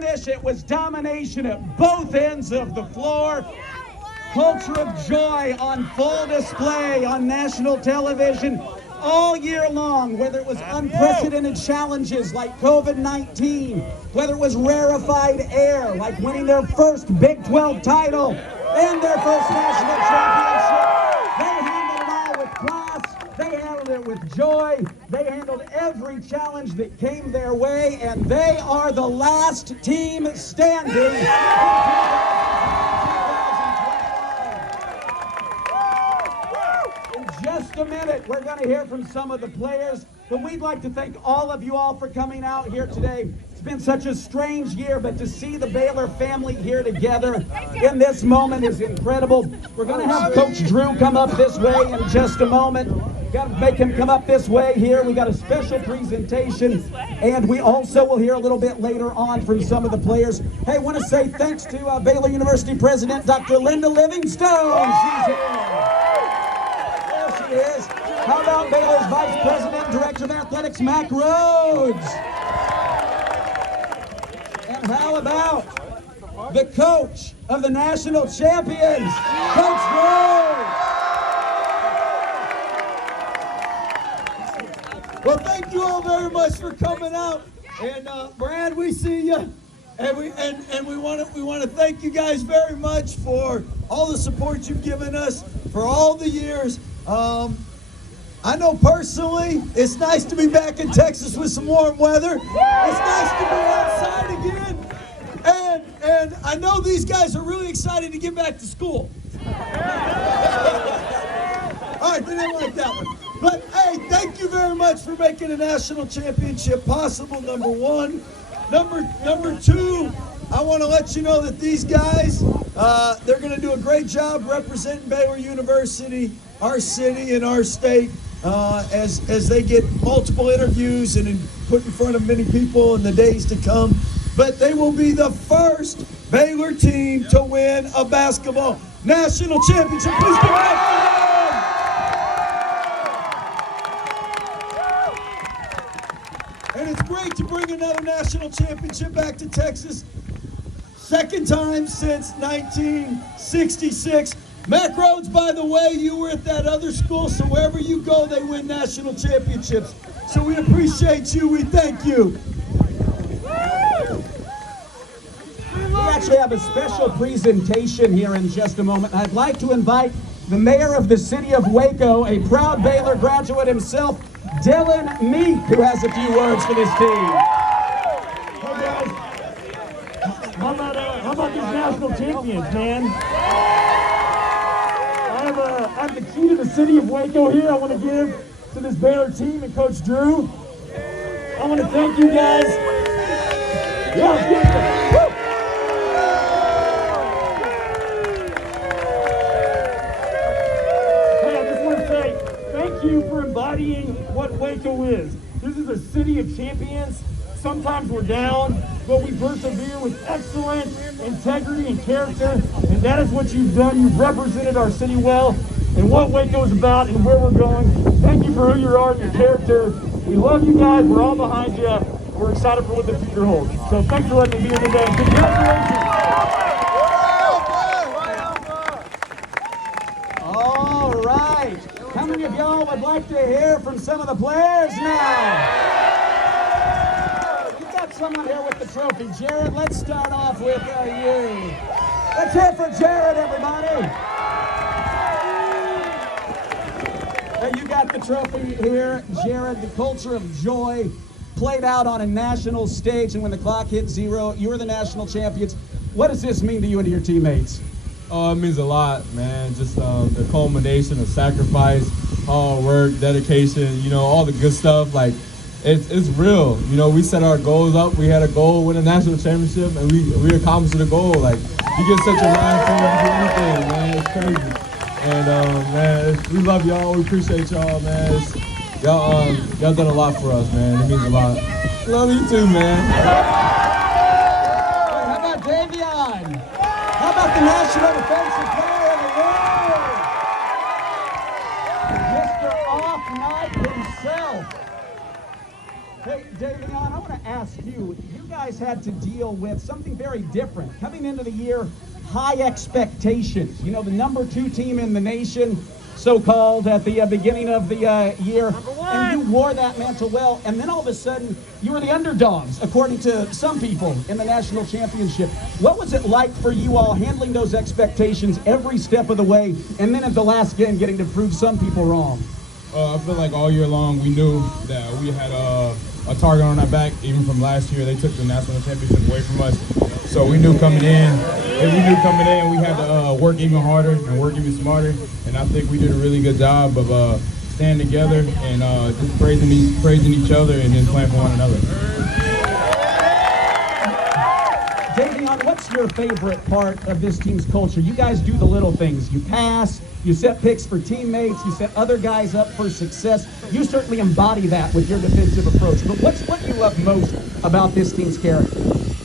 finish, it was domination at both ends of the floor. Culture of joy on full display on national television all year long, whether it was unprecedented challenges like COVID-19, whether it was rarefied air like winning their first Big 12 title and their first national championship. They handled it all with class, they handled it with joy, they handled every challenge that came their way, and they are the last team standing. Just a minute, we're going to hear from some of the players, but we'd like to thank all of you all for coming out here today. It's been such a strange year, but to see the Baylor family here together in this moment is incredible. We're going to have Coach Drew come up this way in just a moment. Got to make him come up this way here. We got a special presentation, and we also will hear a little bit later on from some of the players. Hey, I want to say thanks to Baylor University President Dr. Linda Livingstone. She's here. Is. How about Baylor's Vice President and Director of Athletics, Mac Rhodes? And how about the coach of the national champions, Coach Rhodes? Well, thank you all very much for coming out. And Brad, we see you. And we want to thank you guys very much for all the support you've given us for all the years. I know personally, it's nice to be back in Texas with some warm weather. It's nice to be outside again. And I know these guys are really excited to get back to school. All right, they didn't like that one. But hey, thank you very much for making a national championship possible, number one. Number two, I want to let you know that these guys, they're going to do a great job representing Baylor University, our city and our state, as they get multiple interviews and put in front of many people in the days to come. But they will be the first Baylor team to win a basketball national championship. Please give it up for them. And it's great to bring another national championship back to Texas. Second time since 1966. Mac Rhodes, by the way, you were at that other school, so wherever you go, they win national championships. So we appreciate you. We thank you. We actually have a special presentation here in just a moment. I'd like to invite the mayor of the city of Waco, a proud Baylor graduate himself, Dylan Meek, who has a few words for this team. Hey guys, how about these national champions, man? I have the key to the city of Waco here I want to give to this Baylor team and Coach Drew. I want to thank you guys. Yeah, let's get it. Woo! Hey, I just want to say thank you for embodying what Waco is. This is a city of champions. Sometimes we're down, but we persevere with excellence, integrity, and character, and that is what you've done. You've represented our city well and what Waco is about and where we're going. Thank you for who you are and your character. We love you guys. We're all behind you. We're excited for what the future holds. So thanks for letting me be here today. Congratulations. All right. How many of y'all would like to hear from some of the players now? Someone here with the trophy. Jared, let's start off with you. Let's hear it for Jared, everybody. Hey, you got the trophy here. Jared, the culture of joy played out on a national stage, and when the clock hit 0, you were the national champions. What does this mean to you and to your teammates? Oh, it means a lot, man. Just the culmination of sacrifice, hard work, dedication, all the good stuff. Like, it's real. We set our goals up. We had a goal, win a national championship, and we accomplished the goal. Like, you get such a mind frame to do anything, man. It's crazy. And man, we love y'all. We appreciate y'all, man. Y'all done a lot for us, man. It means a lot. Love you too, man. How about Davion? How about the National Defensive Player of the Year? Mr. Off Night himself. Hey, Davion, I want to ask you, you guys had to deal with something very different. Coming into the year, high expectations. You know, the number 2 team in the nation, so-called, at the beginning of the year. And you wore that mantle well. And then all of a sudden, you were the underdogs, according to some people, in the national championship. What was it like for you all handling those expectations every step of the way, and then at the last game getting to prove some people wrong? I feel like all year long we knew that we had a target on our back. Even from last year, they took the national championship away from us. So we knew coming in, we had to work even harder and work even smarter. And I think we did a really good job of staying together and just praising each other and then playing for one another. Davion, what's your favorite part of this team's culture? You guys do the little things. You pass, you set picks for teammates, you set other guys up for success. You certainly embody that with your defensive approach. But what's what you love most about this team's character?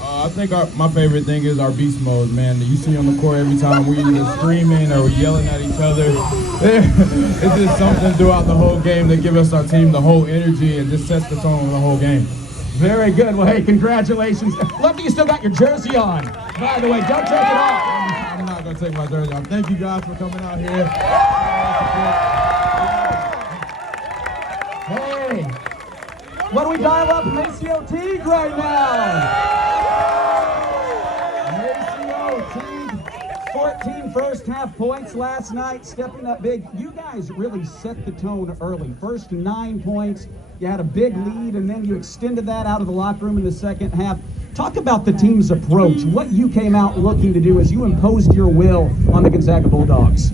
I think my favorite thing is our beast mode, man. You see on the court every time we either screaming or yelling at each other. It's just something throughout the whole game that gives our team the whole energy and just sets the tone of the whole game. Very good. Well, hey, congratulations. Love that you still got your jersey on. By the way, don't take it off. I'm not going to take my jersey off. Thank you guys for coming out here. Hey, why don't we dial up Maceo Teague right now? Maceo Teague, 14 first half points last night, stepping up big. You guys really set the tone early. First 9 points, you had a big lead, and then you extended that out of the locker room in the second half. Talk about the team's approach, what you came out looking to do as you imposed your will on the Gonzaga Bulldogs.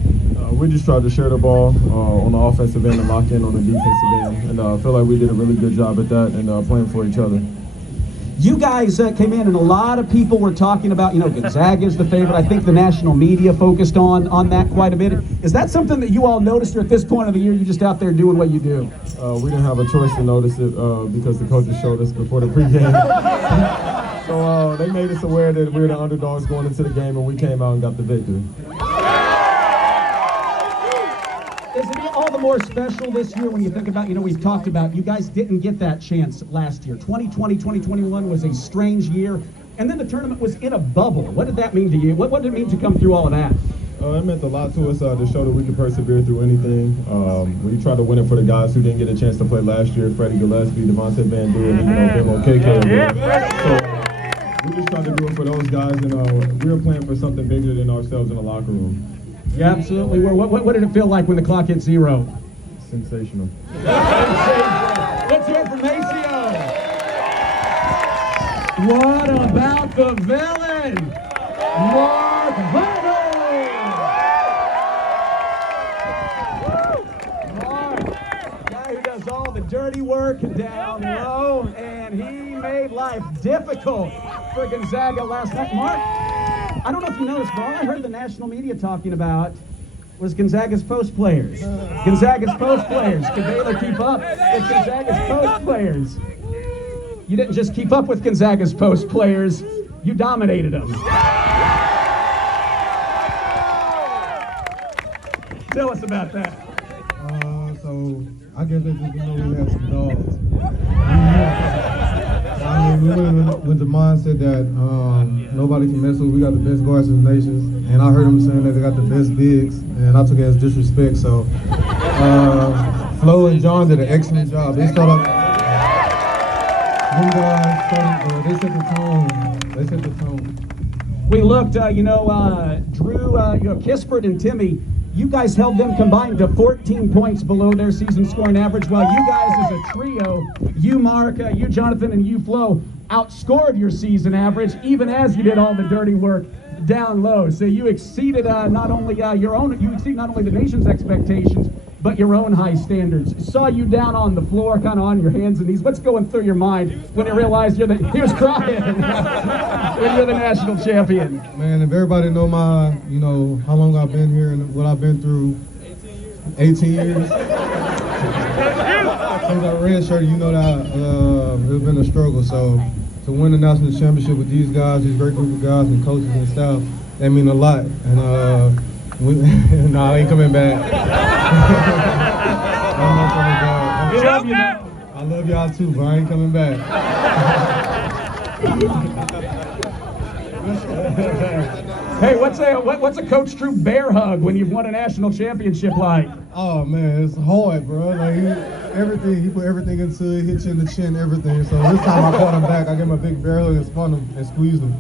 We just tried to share the ball on the offensive end and lock in on the defensive end. And I feel like we did a really good job at that and playing for each other. You guys came in, and a lot of people were talking about, you know, Gonzaga is the favorite. I think the national media focused on that quite a bit. Is that something that you all noticed, or at this point of the year, you're just out there doing what you do? We didn't have a choice to notice it because the coaches showed us before the pregame. So they made us aware that we were the underdogs going into the game, and we came out and got the victory. Is it all the more special this year when you think about, you know, we've talked about you guys didn't get that chance last year. 2020, 2021 was a strange year, and then the tournament was in a bubble. What did that mean to you? What did it mean to come through all of that? It meant a lot to us to show that we could persevere through anything. We tried to win it for the guys who didn't get a chance to play last year, Freddie Gillespie, Devontae Van Duren, and KK. So we just tried to do it for those guys, and we were playing for something bigger than ourselves in the locker room. You absolutely were. What did it feel like when the clock hit 0? Sensational. Let's hear it from Maceo. What about the villain, Mark Vago? Mark, guy who does all the dirty work down low, and he made life difficult for Gonzaga last night. Mark, I don't know if you noticed, but all I heard the national media talking about was Gonzaga's post players. Gonzaga's post players. Could Baylor keep up with Gonzaga's post players? You didn't just keep up with Gonzaga's post players, you dominated them. Tell us about that. So I guess they just know we had some dogs. I mean, we went with the mindset that nobody can mess with. We got the best guards in the nation, and I heard them saying that they got the best bigs, and I took it as disrespect. So Flo and John did an excellent job. They started. Them guys started. They set the tone. They set the tone. We looked, Drew, Kispert and Timmy. You guys held them combined to 14 points below their season scoring average, while you guys as a trio, you Mark, you Jonathan, and you Flo, outscored your season average, even as you did all the dirty work down low. So you exceeded not only the nation's expectations, but your own high standards. Saw you down on the floor, kind of on your hands and knees. What's going through your mind when you realized he was crying when you're the national champion? Man, if everybody know how long I've been here and what I've been through, 18 years. Since I redshirted, you know that it's been a struggle. So to win the national championship with these guys, these great group of guys and coaches and staff, that mean a lot. And I ain't coming back. I'm not coming back. I love y'all too, but I ain't coming back. Hey, what's a Coach Drew bear hug when you've won a national championship like? Oh man, it's hard, bro. Like he put everything into it, hit you in the chin, everything. So this time I caught him back. I gave him a big bear hug and spun him and squeezed him.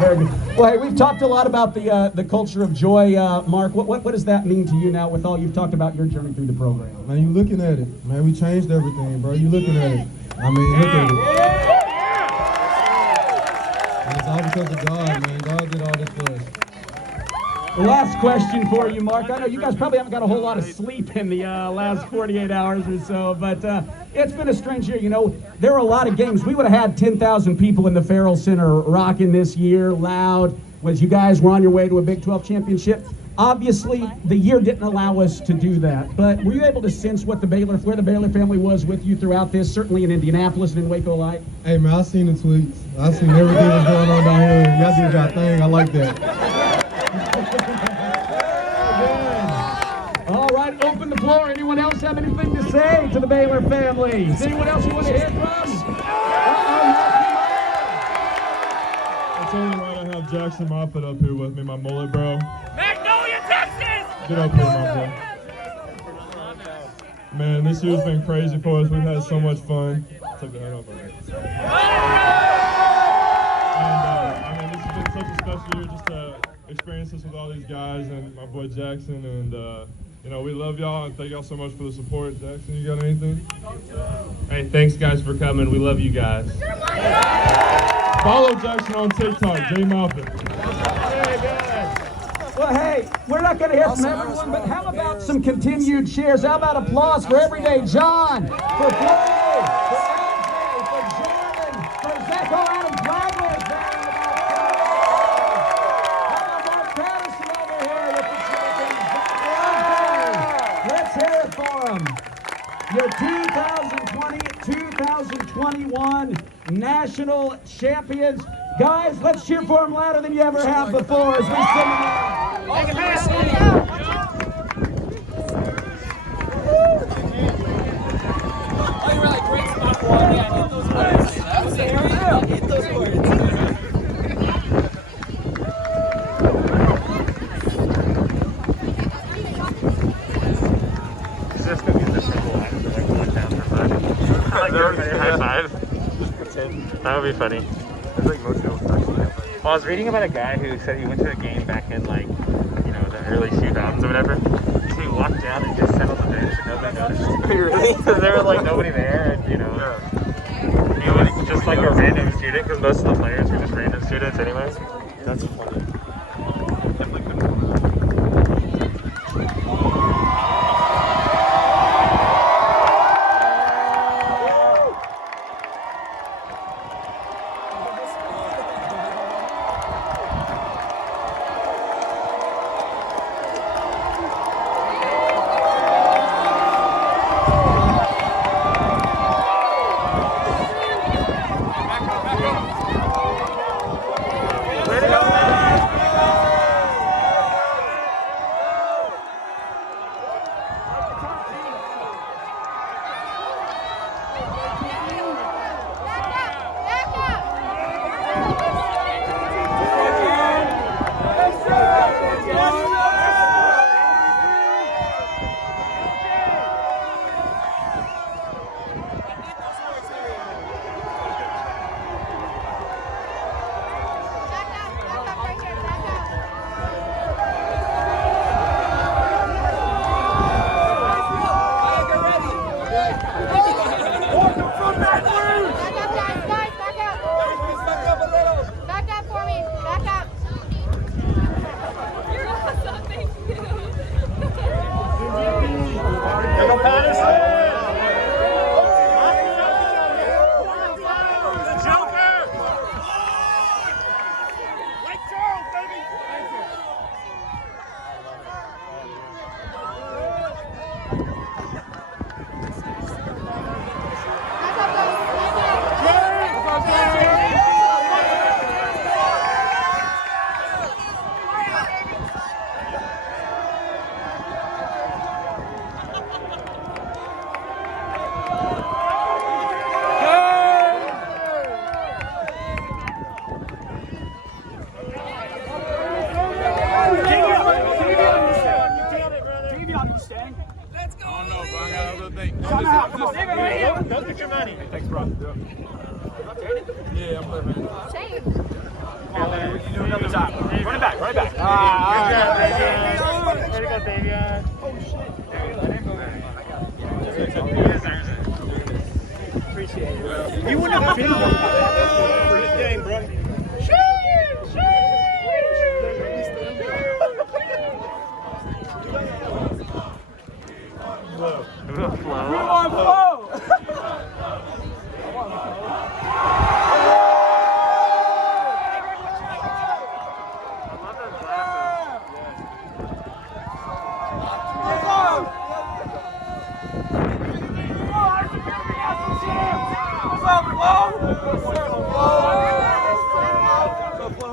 Very good. Well, hey, we've talked a lot about the culture of joy, Mark. What does that mean to you now with all you've talked about your journey through the program? Man, you looking at it. Man, we changed everything, bro. You looking at it. I mean, look at it. And it's all because of God, man. God did all this for us. Last question for you, Mark. I know you guys probably haven't got a whole lot of sleep in the last 48 hours or so, but it's been a strange year. You know, there were a lot of games. We would have had 10,000 people in the Farrell Center rocking this year, loud, as you guys were on your way to a Big 12 championship. Obviously, the year didn't allow us to do that, but were you able to sense where the Baylor family was with you throughout this, certainly in Indianapolis and in Waco Light? Hey, man, I seen the tweets. I seen everything that's going on down here. Y'all did your thing. I like that. All right, open the floor. Anyone else have anything to say to the Baylor family? Is anyone else you want to hear from? It's only right I have Jackson Moffitt up here with me, my mullet bro. Magnolia, Texas! Get up here, my bro. Man, this year's been crazy for us. We've had so much fun. Take the head off. And I mean, this has been such a special year just to experience this with all these guys and my boy Jackson. And you know, we love y'all and thank y'all so much for the support. Jackson, you got anything? Hey, thanks guys for coming. We love you guys. Follow Jackson on TikTok, J Moffitt. Very good. Well, hey, we're not going to hear from everyone, but how about some continued cheers? How about applause for Everyday John, for Flo, for LJ, for Jordan, for Zach Adam Flagler is there in the back. How about Mark Patterson over here with the chickens? Let's hear it for him. Your 2020-2021 national champions. Guys, let's cheer for them louder than you ever have before as we sing them out. Oh, you're right. Great spot for one. Yeah, hit those words. That was it. Hit those words. Is this going to be the simple act for like going down for fun? Like everybody high five? That would be funny. It's like motional stuff. Well, I was reading about a guy who said he went to a game back in like, you know, the early 2000s or whatever. So he walked down and just sat on the bench and nobody noticed. Really? Because there was like nobody there and, you know, he was just like a random student because most of the players were just random students anyway. That's funny. be on each stand. Let's go. I don't know, bro. I got other things. Come on. Don't get your money. Thanks, bro. Yeah, I'm living. You do another time. Run it back. Way to go, Davion. Oh, shit. Appreciate it. You wouldn't have been for this game, bro.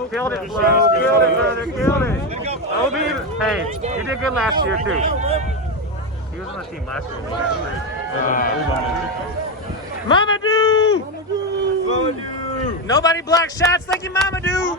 Killed it, Flo. Killed it, brother. Killed it. Hey, you did good last year, too. He was on the team last year. Mamadou! Nobody block shots like you, Mamadou!